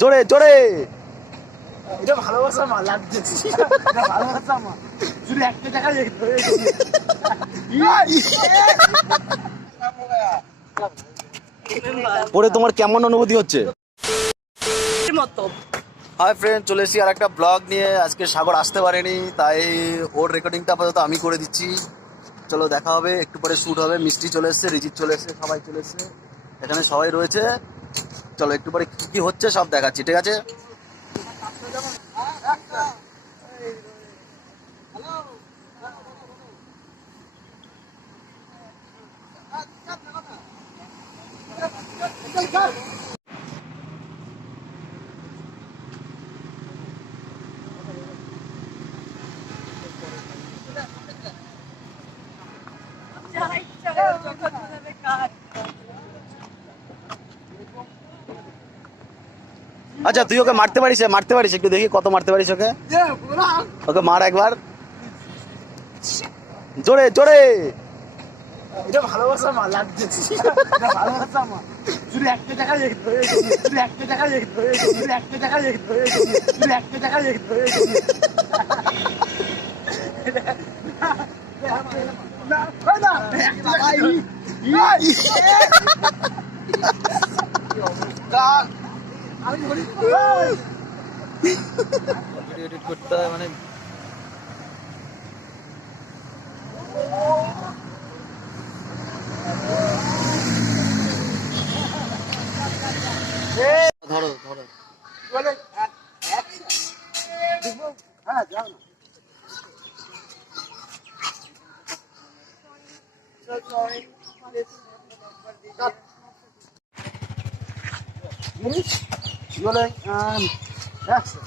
জোরে জোরে। এটা ভালোবাসা মা লাগছে, এটা ভালোবাসা মা, শুধু একটা টাকা পরে তোমার কেমন অনুভূতি হচ্ছে? মতো। হাই ফ্রেন্ড, চলে এসেছি আর একটা ব্লগ নিয়ে। আজকে সাগর আসতে পারেনি, তাই ওর রেকর্ডিংটা আপাতত আমি করে দিচ্ছি। চলো দেখা হবে, একটু পরে শ্যুট হবে। মিষ্টি চলে এসছে, রিজিত চলে এসছে, সবাই চলে এসছে, এখানে সবাই রয়েছে। চলো একটু পরে কি কি হচ্ছে সব দেখাচ্ছি, ঠিক আছে? আচ্ছা, তুই ওকে মারতে পারিস? মারতে পারিস? একটু দেখি কত মারতে পারিস ওকে। ওকে মার একবার, জোরে জোরে। এটা ভালোবাসা মা লাগছে, এটা ভালোবাসা মা, শুধু একটা টাকা শুধু একটা টাকা শুধু একটা টাকা শুধু একটা টাকা এডিট করতে হয় মানে। ধরো ধরো। হ্যাঁ যাও না। Rolling and action.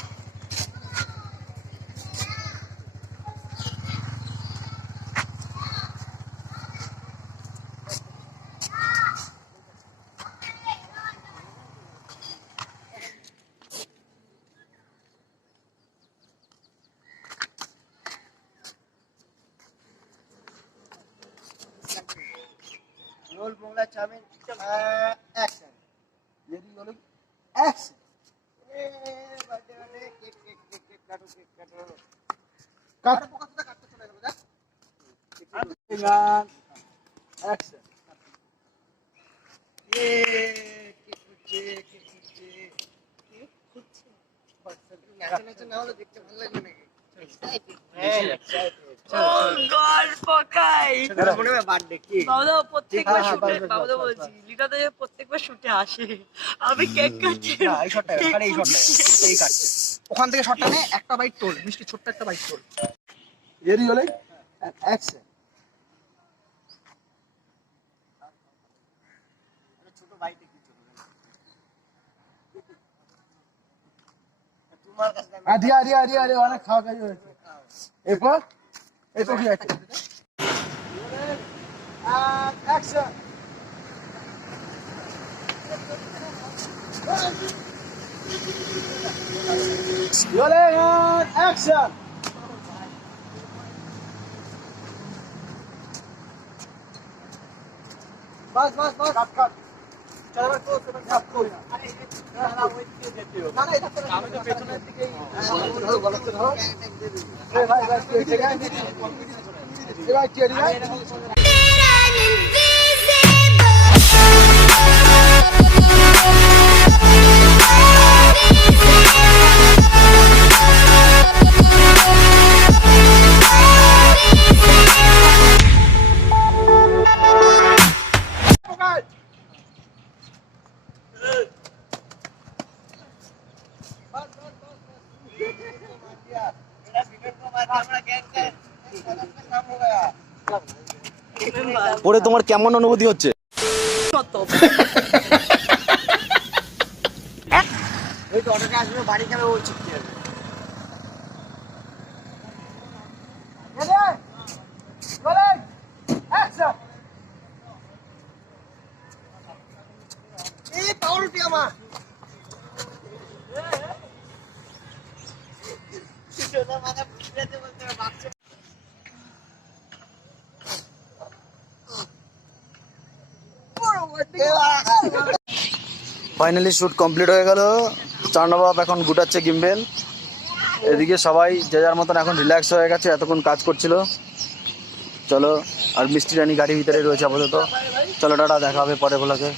Roll Bongla Chamin, action. Lady rolling, action. Cut. Action. প্রত্যেকবার শুটে আসে, আমি কেক কাটছি। ওখান থেকে শটটা নে, একটা বাইট তোল, মিষ্টি ছোট্ট একটা বাইট তোল। রেডি হলে অ্যাকশন। ছোট বাইটে কি ছোট তোমার কাছে আরে অনেক খাওয়া কাজ হয়েছে। এরপর এরপর কি আছে? Action. Rolling on action. Bas. Cut. চল এবার তো কাট করি না। না ওই দিকে যেতে হবে। না এটা তো আমি তো পেছনের দিকেই ধরো, গলত ধরো। এই ভাই কে ভাই পরে তোমার কেমন অনুভূতি হচ্ছে? ওই তো অটোকে আসবে, বাড়ি খাবে, ও চিপতে হবে। এই পাউরুটি আমার ফাইনালি শুট কমপ্লিট হয়ে গেল। চার্নবাব এখন গুটাচ্ছে গিম্বেল। এদিকে সবাই যে যার মতন এখন রিল্যাক্স হয়ে গেছে, এতক্ষণ কাজ করছিল। চলো, আর মিষ্টি রানী গাড়ির ভিতরে রয়েছে আপাতত। চলো টাটা, দেখা হবে পরে ব্লগে।